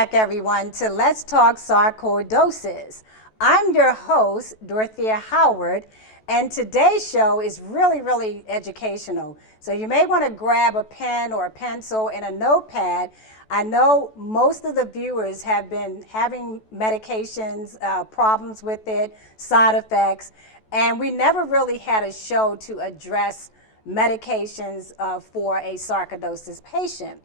back, everyone, to Let's Talk Sarcoidosis. I'm your host, Dorothea Howard, and today's show is really educational. So you may want to grab a pen or a pencil and a notepad. I know most of the viewers have been having medications, problems with it, side effects, and we never really had a show to address medications for a sarcoidosis patient.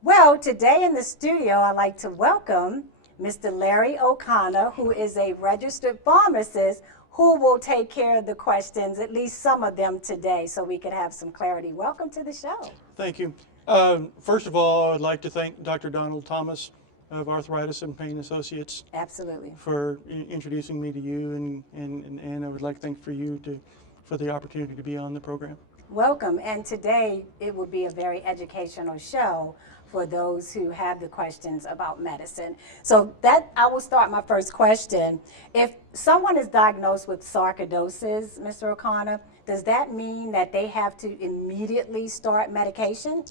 Well, today in the studio, I'd like to welcome Mr. Larry O'Connor, who is a registered pharmacist who will take care of the questions, at least some of them today, so we can have some clarity. Welcome to the show. Thank you. First of all, I'd like to thank Dr. Donald Thomas of Arthritis and Pain Associates. Absolutely. For introducing me to you, and I would like to thank for the opportunity to be on the program. Welcome, and today it will be a very educational show for those who have the questions about medicine. So that I will start my first question. If someone is diagnosed with sarcoidosis, Mr. O'Connor, does that mean that they have to immediately start medication?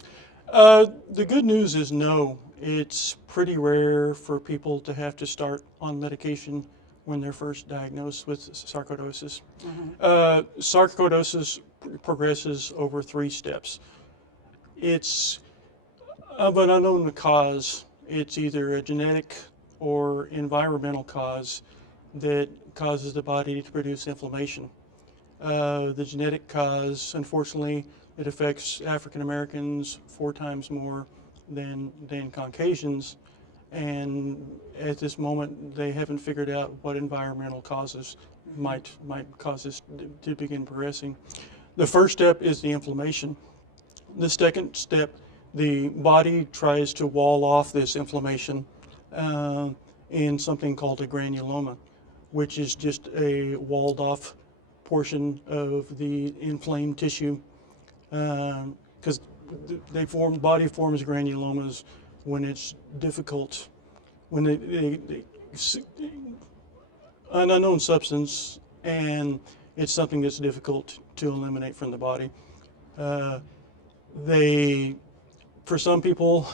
The good news is no. It's pretty rare for people to have to start on medication when they're first diagnosed with sarcoidosis. Mm-hmm. Sarcoidosis progresses over 3 steps. It's of an unknown cause. It's either a genetic or environmental cause that causes the body to produce inflammation. The genetic cause, unfortunately, it affects African Americans 4 times more than Caucasians, and at this moment they haven't figured out what environmental causes might cause this to begin progressing. The first step is the inflammation. The second step, the body tries to wall off this inflammation in something called a granuloma, which is just a walled off portion of the inflamed tissue, because body forms granulomas when it's difficult, when an unknown substance, and it's something that's difficult to eliminate from the body. For some people,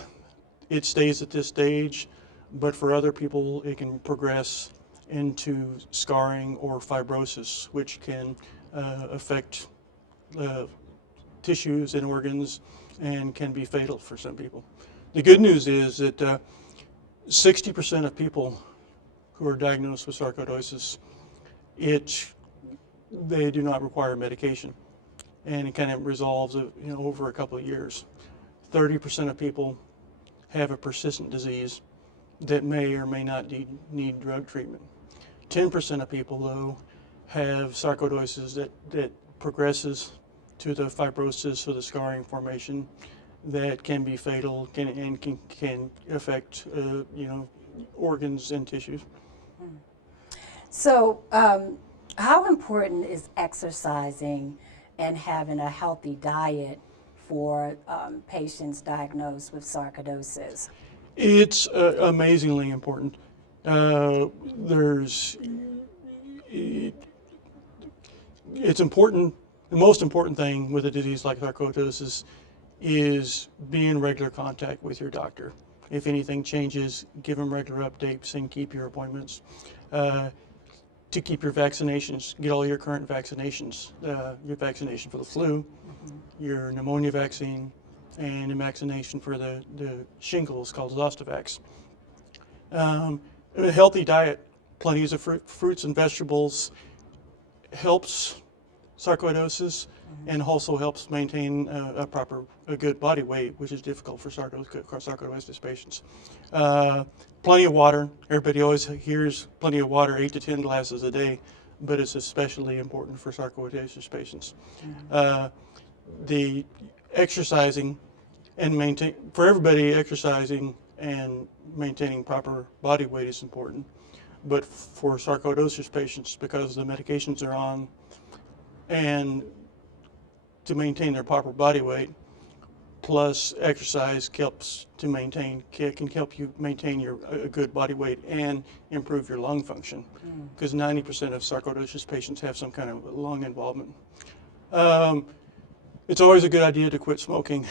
it stays at this stage, but for other people, it can progress into scarring or fibrosis, which can affect tissues and organs and can be fatal for some people. The good news is that 60% of people who are diagnosed with sarcoidosis, they do not require medication, and it kind of resolves over a couple of years. 30% of people have a persistent disease that may or may not need drug treatment. 10% of people, though, have sarcoidosis that progresses to the fibrosis or the scarring formation that can be fatal and can affect organs and tissues. So how important is exercising and having a healthy diet for patients diagnosed with sarcoidosis? It's amazingly important. It's important. The most important thing with a disease like sarcoidosis is be in regular contact with your doctor. If anything changes, give them regular updates and keep your appointments. To keep your vaccinations, get all your current vaccinations, your vaccination for the flu, your pneumonia vaccine, and a vaccination for the shingles called Zostavax. A healthy diet, plenty of fruits and vegetables, helps sarcoidosis and also helps maintain a good body weight, which is difficult for sarcoidosis patients. Plenty of water. Everybody always hears plenty of water, 8 to 10 glasses a day, but it's especially important for sarcoidosis patients. The exercising and for everybody, exercising and maintaining proper body weight is important. But for sarcoidosis patients, because the medications are on, and to maintain their proper body weight, plus exercise can help you maintain a good body weight and improve your lung function, because 90% of sarcoidosis patients have some kind of lung involvement. It's always a good idea to quit smoking,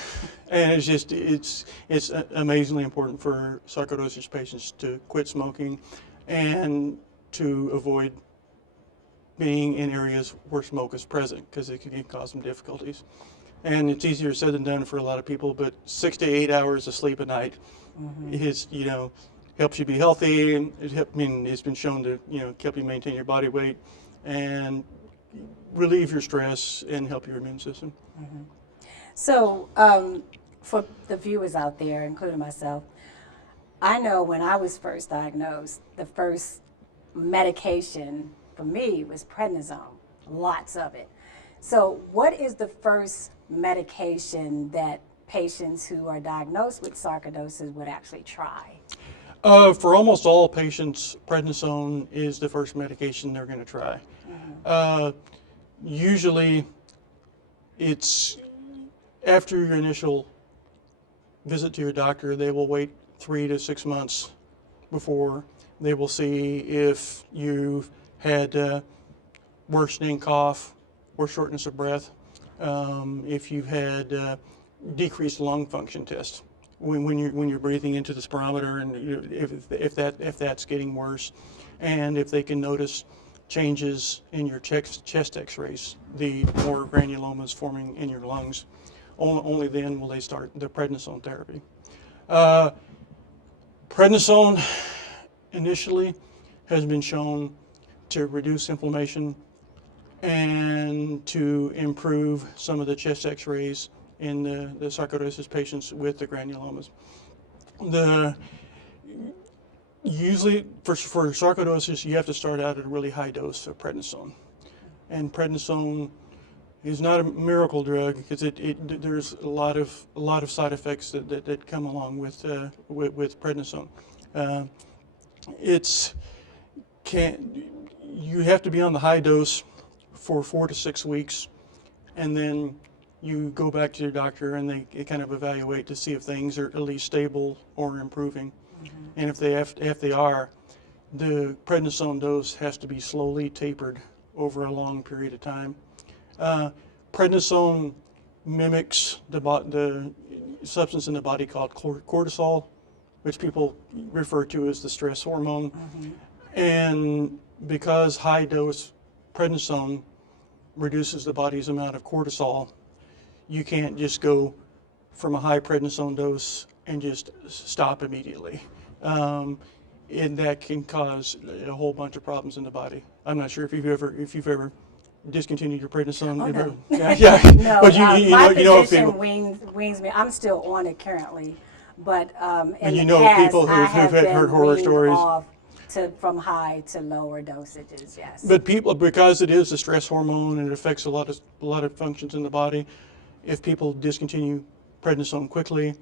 and it's amazingly important for sarcoidosis patients to quit smoking, and to avoid being in areas where smoke is present, because it can cause some difficulties. And it's easier said than done for a lot of people, but 6 to 8 hours of sleep a night is, helps you be healthy, and it's been shown to, help you maintain your body weight and relieve your stress and help your immune system. So, for the viewers out there, including myself, I know when I was first diagnosed, the first medication for me was prednisone, lots of it. So what is the first medication that patients who are diagnosed with sarcoidosis would actually try? For almost all patients, prednisone is the first medication they're going to try. Usually, it's after your initial visit to your doctor, they will wait 3 to 6 months before they will see if you've had worsening cough or shortness of breath, if you've had decreased lung function test when you're breathing into the spirometer, and if that's getting worse, and if they can notice changes in your chest X-rays, the more granulomas forming in your lungs. Only then will they start the prednisone therapy. Prednisone initially has been shown to reduce inflammation and to improve some of the chest X-rays in the sarcoidosis patients with the granulomas. Usually for sarcoidosis, you have to start out at a really high dose of prednisone, and prednisone is not a miracle drug, because there's a lot of side effects that come along with prednisone. You have to be on the high dose for 4 to 6 weeks, and then you go back to your doctor and they kind of evaluate to see if things are at least stable or improving. And if they are, the prednisone dose has to be slowly tapered over a long period of time. Prednisone mimics the substance in the body called cortisol, which people refer to as the stress hormone. And because high dose prednisone reduces the body's amount of cortisol, you can't just go from a high prednisone dose and just stop immediately. And that can cause a whole bunch of problems in the body. I'm not sure if you've ever discontinued your prednisone. Oh, no. Yeah. No, But my people. physician weans me. I'm still on it currently, but in You the know past, people who've I have heard been horror weaned stories. off from high to lower dosages. Yes. But people, because it is a stress hormone and it affects a lot of functions in the body, if people discontinue prednisone quickly,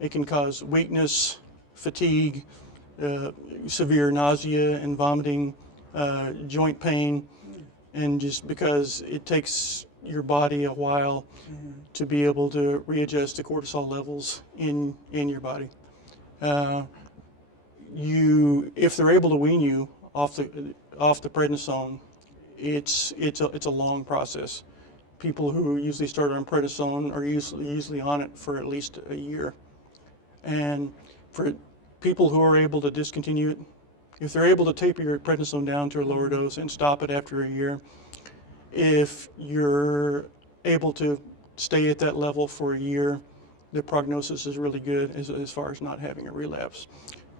it can cause weakness, fatigue, severe nausea and vomiting, joint pain, and just because it takes your body a while to be able to readjust the cortisol levels in your body. If they're able to wean you off the prednisone, it's a long process. People who usually start on prednisone are usually on it for at least a year. And for people who are able to discontinue it, if they're able to taper your prednisone down to a lower dose and stop it after a year, if you're able to stay at that level for a year, the prognosis is really good as far as not having a relapse.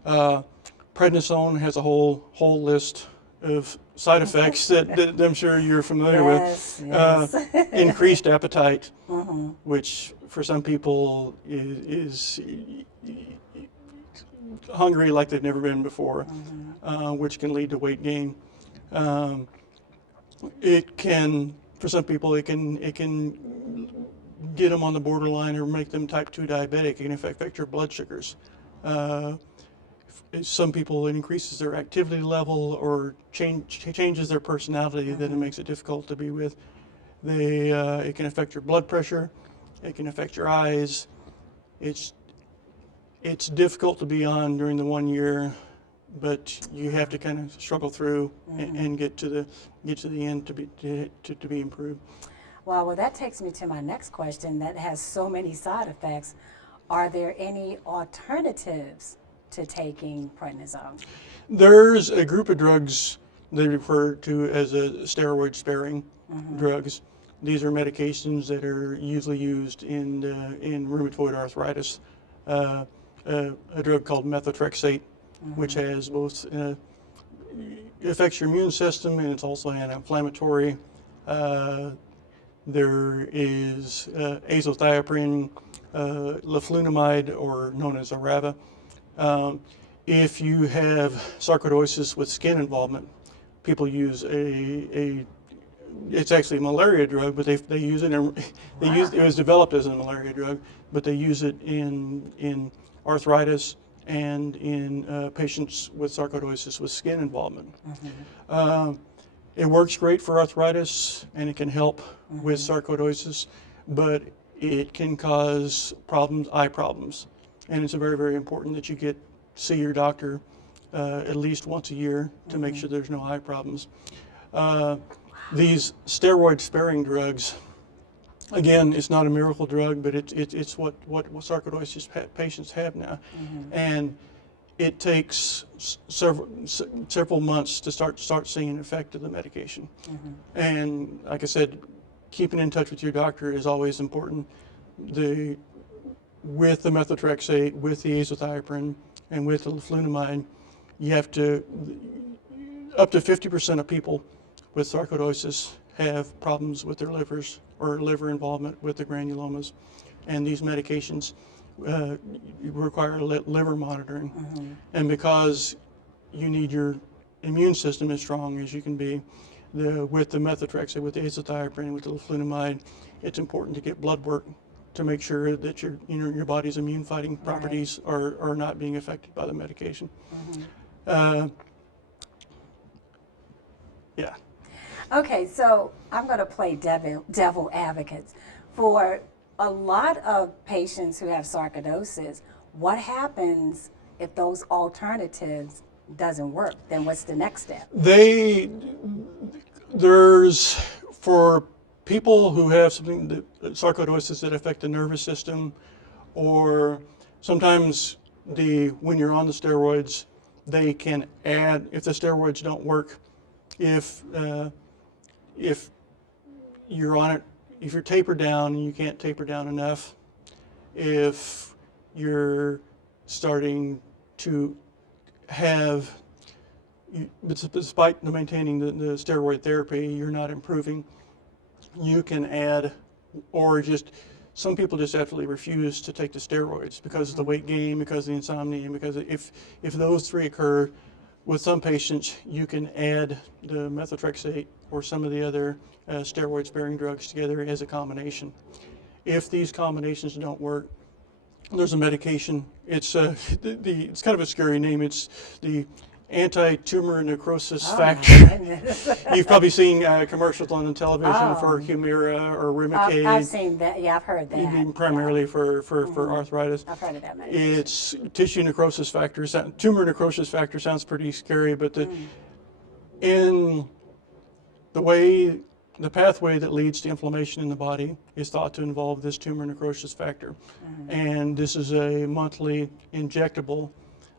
Prednisone has a whole list of side effects that I'm sure you're familiar with. Yes. Increased appetite, which for some people is hungry like they've never been before, which can lead to weight gain. For some people, it can get them on the borderline or make them type 2 diabetic. It can affect your blood sugars. Some people, it increases their activity level or changes their personality, that it makes it difficult to be with. It can affect your blood pressure. It can affect your eyes. It's difficult to be on during the 1 year, but you have to kind of struggle through and get to the end to be improved. Well, that takes me to my next question that has so many side effects. Are there any alternatives to taking prednisone? There's a group of drugs they refer to as a steroid-sparing drugs. These are medications that are usually used in rheumatoid arthritis. A drug called methotrexate, which has both affects your immune system and it's also anti-inflammatory. There is azathioprine, leflunomide, or known as Arava. If you have sarcoidosis with skin involvement, people use it's actually a malaria drug, but they use it it was developed as a malaria drug, but they use it in arthritis and in patients with sarcoidosis with skin involvement. It works great for arthritis and it can help with sarcoidosis, but it can cause eye problems. And it's very, very important that you see your doctor at least once a year to make sure there's no eye problems. These steroid-sparing drugs, again, it's not a miracle drug, but it's what sarcoidosis patients have now. And it takes several months to start seeing an effect of the medication. And like I said, keeping in touch with your doctor is always important. With the methotrexate, with the azathioprine, and with the leflunomide, you have up to 50% of people with sarcoidosis have problems with their livers or liver involvement with the granulomas. And these medications require liver monitoring. And because you need your immune system as strong as you can be, with the methotrexate, with the azathioprine, with the leflunomide, it's important to get blood work to make sure that your body's immune fighting properties are not being affected by the medication. Yeah. Okay, so I'm going to play devil advocates. For a lot of patients who have sarcoidosis, what happens if those alternatives doesn't work? Then what's the next step? For people who have sarcoidosis that affect the nervous system, or sometimes when you're on the steroids, they can add, if the steroids don't work, if you're on it, if you're tapered down and you can't taper down enough, if you're starting to have, despite maintaining the steroid therapy, you're not improving, you can add, or some people just absolutely refuse to take the steroids because of the weight gain, because of the insomnia, because if those three occur, with some patients, you can add the methotrexate or some of the other steroid-sparing drugs together as a combination. If these combinations don't work, there's a medication. It's it's kind of a scary name. It's the anti-tumor necrosis factor. You've probably seen commercials on the television for Humira or Remicade. I've seen that. Yeah, I've heard that. Primarily for arthritis. I've heard of that medication. It's tissue necrosis factor. Tumor necrosis factor sounds pretty scary, but in the pathway that leads to inflammation in the body is thought to involve this tumor necrosis factor. And this is a monthly injectable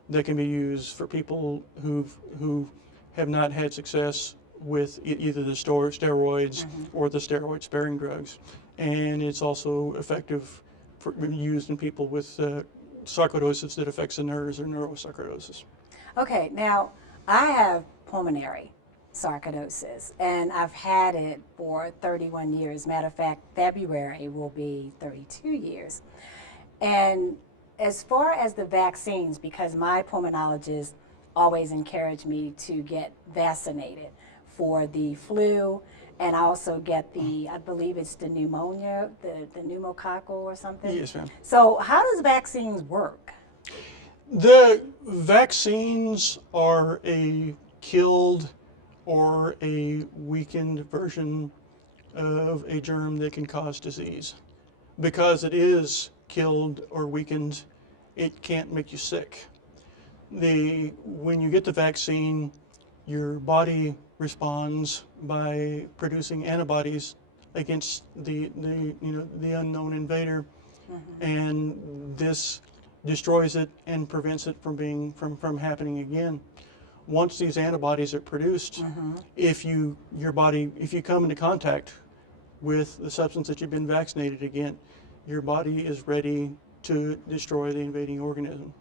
that can be used for people who have not had success with either the steroids or the steroid-sparing drugs. And it's also effective for used in people with sarcoidosis that affects the nerves or neurosarcoidosis. Okay, now I have pulmonary sarcoidosis, and I've had it for 31 years. Matter of fact, February will be 32 years. And as far as the vaccines, because my pulmonologist always encouraged me to get vaccinated for the flu, and I also get I believe it's the pneumonia, the pneumococcal or something. Yes, ma'am. So how does vaccines work? The vaccines are a killed or a weakened version of a germ that can cause disease. Because it is killed or weakened, it can't make you sick. When you get the vaccine, your body responds by producing antibodies against the unknown invader, and this destroys it and prevents it from happening again. Once these antibodies are produced, if you come into contact with the substance that you've been vaccinated against, your body is ready to destroy the invading organism.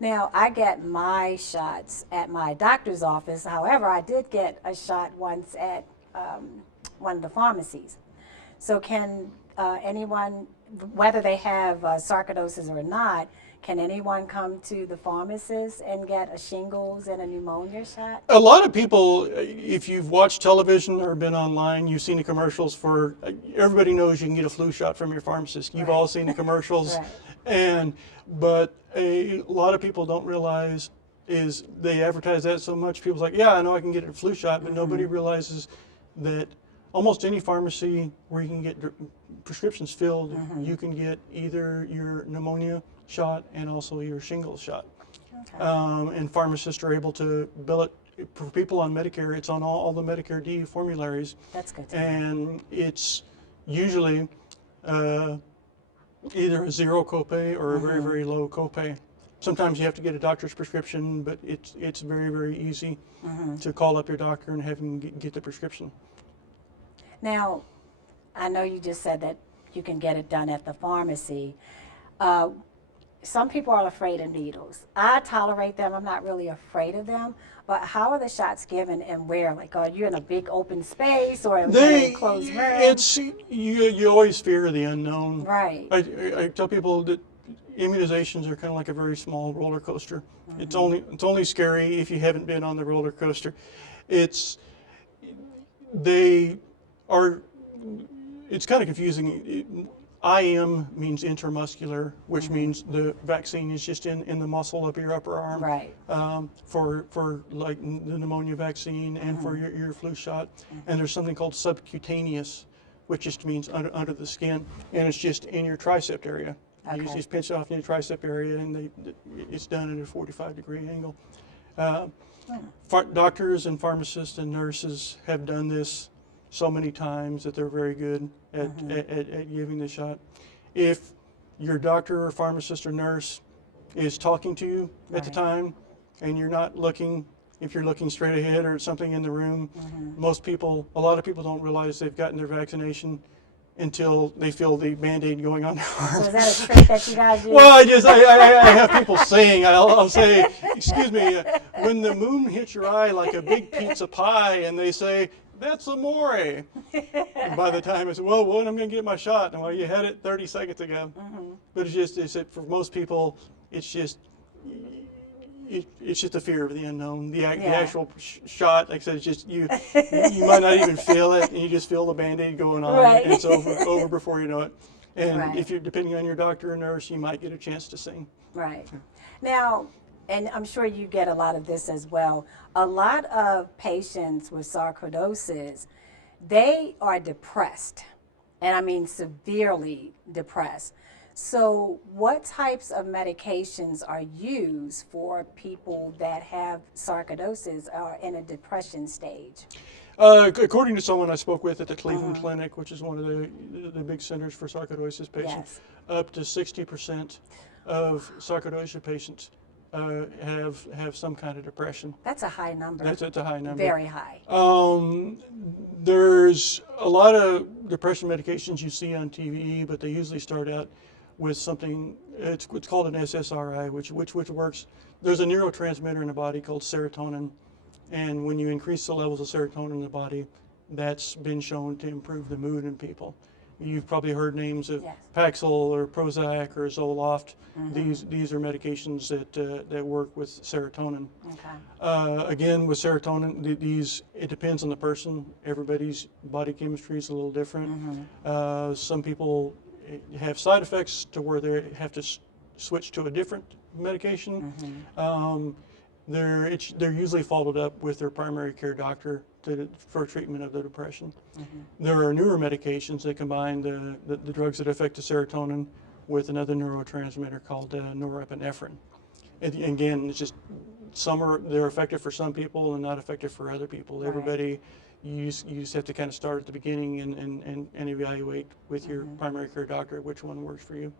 Now, I get my shots at my doctor's office. However, I did get a shot once at one of the pharmacies. So can anyone, whether they have sarcoidosis or not, can anyone come to the pharmacist and get a shingles and a pneumonia shot? A lot of people, if you've watched television or been online, you've seen the commercials for, everybody knows you can get a flu shot from your pharmacist. You've all seen the commercials. But a lot of people don't realize is they advertise that so much. People's like, yeah, I know I can get a flu shot, but nobody realizes that almost any pharmacy where you can get prescriptions filled, you can get either your pneumonia shot and also your shingles shot. And pharmacists are able to bill it. For people on Medicare, it's on all the Medicare D formularies. That's good. And it's usually either a zero copay or a very, very low copay. Sometimes you have to get a doctor's prescription, but it's very, very easy to call up your doctor and have him get the prescription. Now, I know you just said that you can get it done at the pharmacy. Some people are afraid of needles. I tolerate them. I'm not really afraid of them. But how are the shots given and where? Like, are you in a big open space or in a closed room? You always fear the unknown. Right. I tell people that immunizations are kind of like a very small roller coaster. It's only scary if you haven't been on the roller coaster. It's kind of confusing. IM means intramuscular, which means the vaccine is just in the muscle of your upper arm. Right. For like the pneumonia vaccine and for your flu shot. And there's something called subcutaneous, which just means under the skin, and it's just in your tricep area. You just pinch it off in your tricep area, and it's done at a 45-degree angle. Doctors and pharmacists and nurses have done this so many times that they're very good at giving the shot. If your doctor or pharmacist or nurse is talking to you at the time and you're not looking, if you're looking straight ahead or at something in the room, a lot of people don't realize they've gotten their vaccination until they feel the Band-Aid going on their arm. So is that a trick that you guys use? Well, I have people saying, I'll say, excuse me, when the moon hits your eye like a big pizza pie, and they say, that's amore. And by the time I say, well, when I'm going to get my shot? And well, you had it 30 seconds ago. But it's for most people, it's just the fear of the unknown. The actual shot, like I said, it's just you might not even feel it, and you just feel the Band-Aid going on, and it's over before you know it. And if you're depending on your doctor or nurse, you might get a chance to sing. Right. Now, and I'm sure you get a lot of this as well, a lot of patients with sarcoidosis, they are depressed, and I mean severely depressed. So what types of medications are used for people that have sarcoidosis or in a depression stage? According to someone I spoke with at the Cleveland Clinic, which is one of the big centers for sarcoidosis patients, up to 60% of sarcoidosis patients have some kind of depression. That's a high number. That's a high number. Very high. There's a lot of depression medications you see on TV, but they usually start out with something, it's called an SSRI, which works. There's a neurotransmitter in the body called serotonin, and when you increase the levels of serotonin in the body, that's been shown to improve the mood in people. You've probably heard names of Paxil or Prozac or Zoloft. These are medications that work with serotonin. Again, with serotonin, it depends on the person. Everybody's body chemistry is a little different. Some people have side effects to where they have to switch to a different medication. They're usually followed up with their primary care doctor for treatment of the depression. There are newer medications that combine the drugs that affect the serotonin with another neurotransmitter called norepinephrine. And again, it's just they're effective for some people and not effective for other people. Everybody you just have to kind of start at the beginning and evaluate with your primary care doctor which one works for you.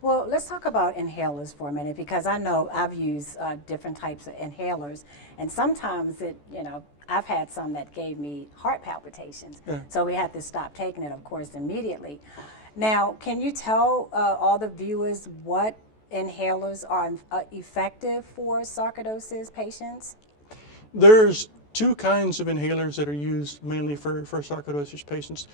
Well, let's talk about inhalers for a minute, because I know I've used different types of inhalers, and sometimes I've had some that gave me heart palpitations. Yeah. So we had to stop taking it, of course, immediately. Now, can you tell all the viewers what inhalers are effective for sarcoidosis patients? There's two kinds of inhalers that are used mainly for sarcoidosis patients.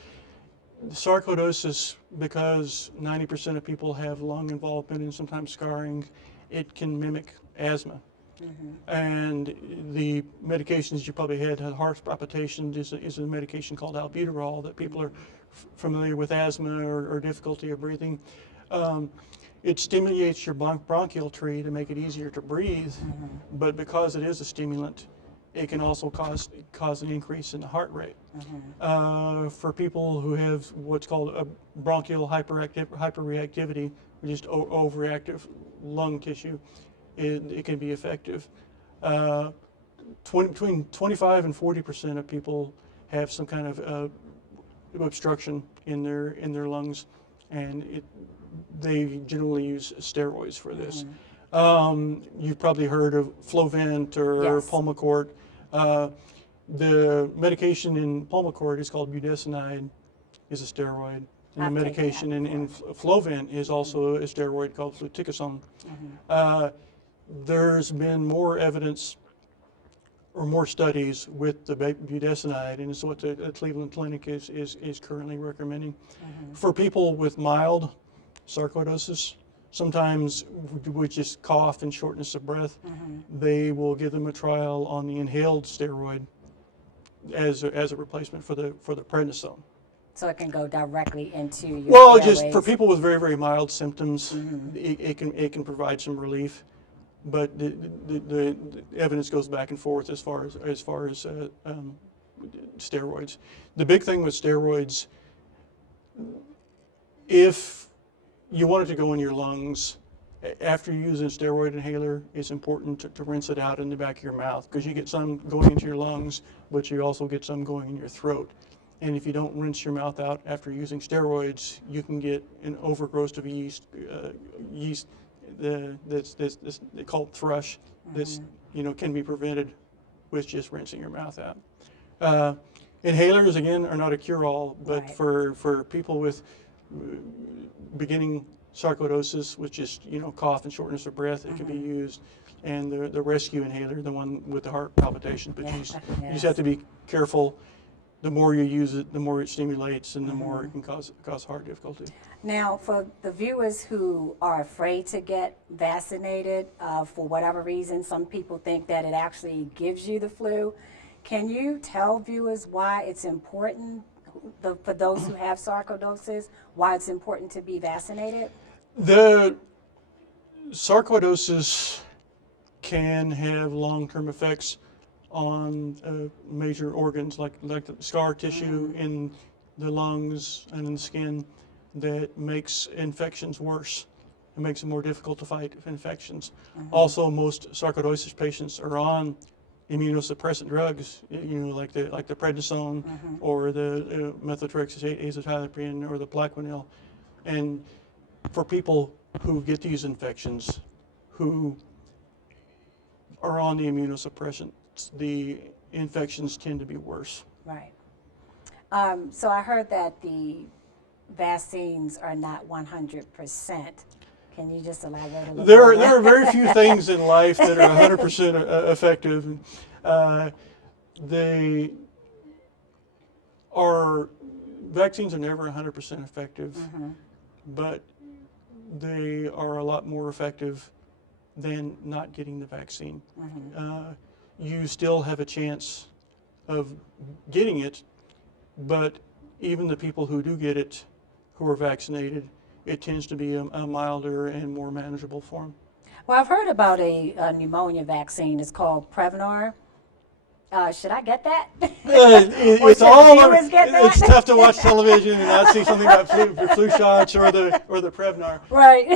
Sarcoidosis, because 90% of people have lung involvement and sometimes scarring, it can mimic asthma. And the medications you probably had heart palpitations is a medication called albuterol that people are familiar with asthma or difficulty of breathing. It stimulates your bronchial tree to make it easier to breathe, but because it is a stimulant, it can also cause an increase in the heart rate. For people who have what's called a bronchial hyperreactivity, or just overreactive lung tissue, it can be effective. Between 25 and 40% of people have some kind of obstruction in their lungs, and they generally use steroids for this. You've probably heard of Flovent or Yes. Pulmicort. The medication in Pulmicort is called budesonide, is a steroid. And I've the taken medication that in Flovent is also a steroid called fluticasone. There's been more evidence or more studies with the budesonide, and it's what the Cleveland Clinic is currently recommending. For people with mild sarcoidosis, sometimes with just cough and shortness of breath, they will give them a trial on the inhaled steroid as a replacement for the prednisone. So it can go directly into your Well, airways. just for people with very, very mild symptoms, it can provide some relief, but the evidence goes back and forth as far as steroids. The big thing with steroids, if you want it to go in your lungs, after you use a steroid inhaler, it's important to rinse it out in the back of your mouth, because you get some going into your lungs, but you also get some going in your throat. And if you don't rinse your mouth out after using steroids, you can get an overgrowth of yeast that's called thrush. That's can be prevented with just rinsing your mouth out. Inhalers again are not a cure-all, but Right. for people with beginning sarcoidosis, which is cough and shortness of breath, it can be used. And the rescue inhaler, the one with the heart palpitations, but you just have to be careful. The more you use it, the more it stimulates, and the more it can cause heart difficulty. Now, for the viewers who are afraid to get vaccinated for whatever reason, some people think that it actually gives you the flu. Can you tell viewers why it's important, for those who have sarcoidosis, why it's important to be vaccinated? The sarcoidosis can have long-term effects on major organs like the scar tissue in the lungs and in the skin that makes infections worse. It makes it more difficult to fight infections. Also, most sarcoidosis patients are on immunosuppressant drugs, like the prednisone or the methotrexate, azathioprine, or the Plaquenil. And for people who get these infections, who are on the immunosuppressant, the infections tend to be worse. Right. So I heard that the vaccines are not 100%. Can you just elaborate a little There bit? are very few things in life that are 100% effective. Vaccines are never 100% effective, but they are a lot more effective than not getting the vaccine. You still have a chance of getting it, but even the people who do get it, who are vaccinated, it tends to be a milder and more manageable form. Well, I've heard about a pneumonia vaccine. It's called Prevnar. Should I get that? Or It's should all viewers get that? It's tough to watch television and not see something about flu shots or the Prevnar. Right.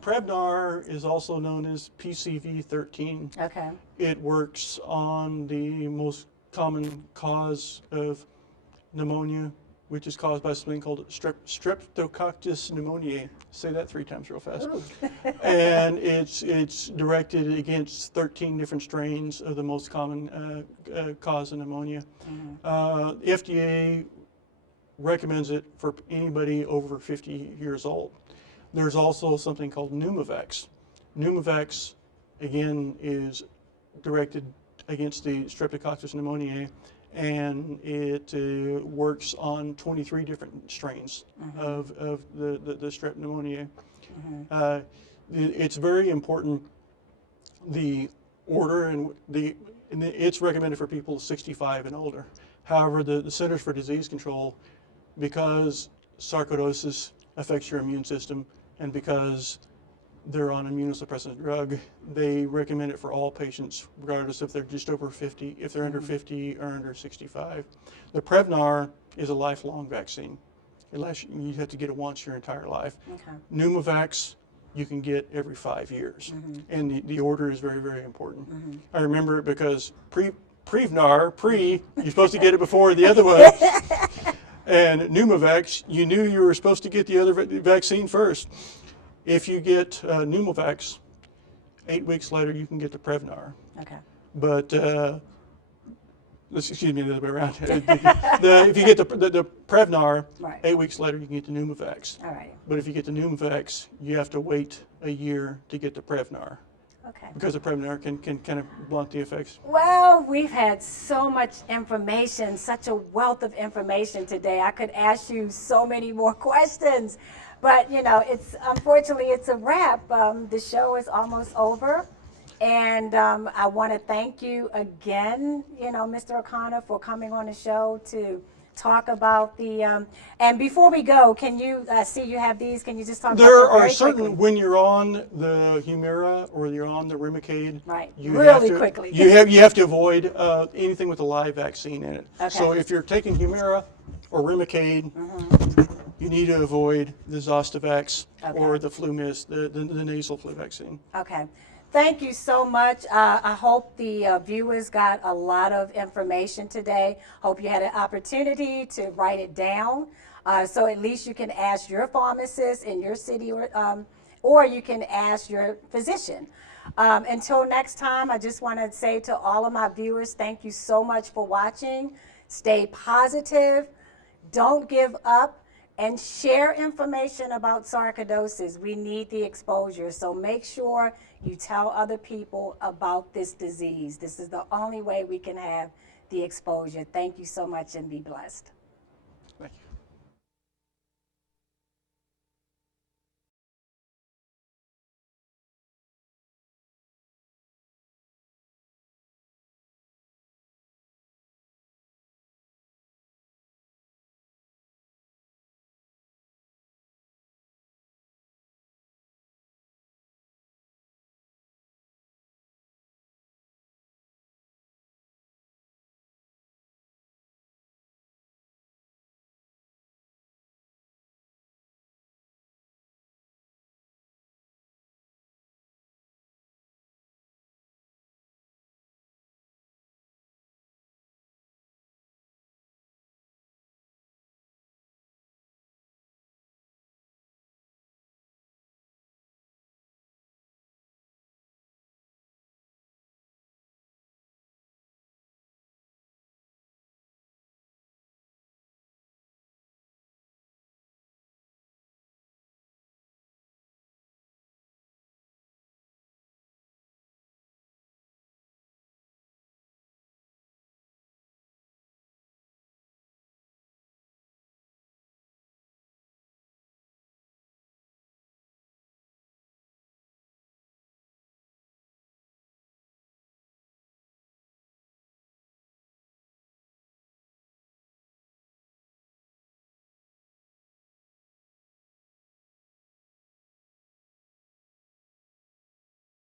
Prevnar is also known as PCV13. Okay. It works on the most common cause of pneumonia, which is caused by something called Streptococcus pneumoniae. Say that 3 times real fast. And it's directed against 13 different strains of the most common cause of pneumonia. FDA recommends it for anybody over 50 years old. There's also something called Pneumovax. Pneumovax, again, is directed against the Streptococcus pneumoniae, and it works on 23 different strains of the strep pneumoniae. It's very important, the order, and it's recommended for people 65 and older. However, the Centers for Disease Control, because sarcoidosis affects your immune system and because they're on immunosuppressant drug, they recommend it for all patients, regardless if they're just over 50, if they're under 50 or under 65. The Prevnar is a lifelong vaccine. Unless you have to get it once your entire life. Okay. Pneumovax, you can get every 5 years. And the order is very, very important. I remember it because Prevnar, you're supposed to get it before the other one. And Pneumovax, you knew you were supposed to get the other vaccine first. If you get Pneumovax, 8 weeks later you can get the Prevnar. Okay. But excuse me, the other way around. If you get the Prevnar, Right. 8 weeks later you can get the Pneumovax. All right. But if you get the Pneumovax, you have to wait a year to get the Prevnar, Okay. because the Prevnar can kind of blunt the effects. Well, we've had so much information, such a wealth of information today. I could ask you so many more questions, but you know, unfortunately it's a wrap. The show is almost over, and I want to thank you again, Mr. O'Connor, for coming on the show to talk about the. And before we go, can you see you have these? Can you just talk about There them are very certain, quickly? when you're on the Humira or you're on the Remicade, Right. you Really have to, quickly. you have to avoid anything with a live vaccine in it. Okay. So if you're taking Humira or Remicade, you need to avoid the Zostavax or the flu mist, the nasal flu vaccine. Okay. Thank you so much. I hope the viewers got a lot of information today. Hope you had an opportunity to write it down, so at least you can ask your pharmacist in your city, or you can ask your physician. Until next time, I just want to say to all of my viewers, thank you so much for watching. Stay positive. Don't give up. And share information about sarcoidosis. We need the exposure. So make sure you tell other people about this disease. This is the only way we can have the exposure. Thank you so much, and be blessed.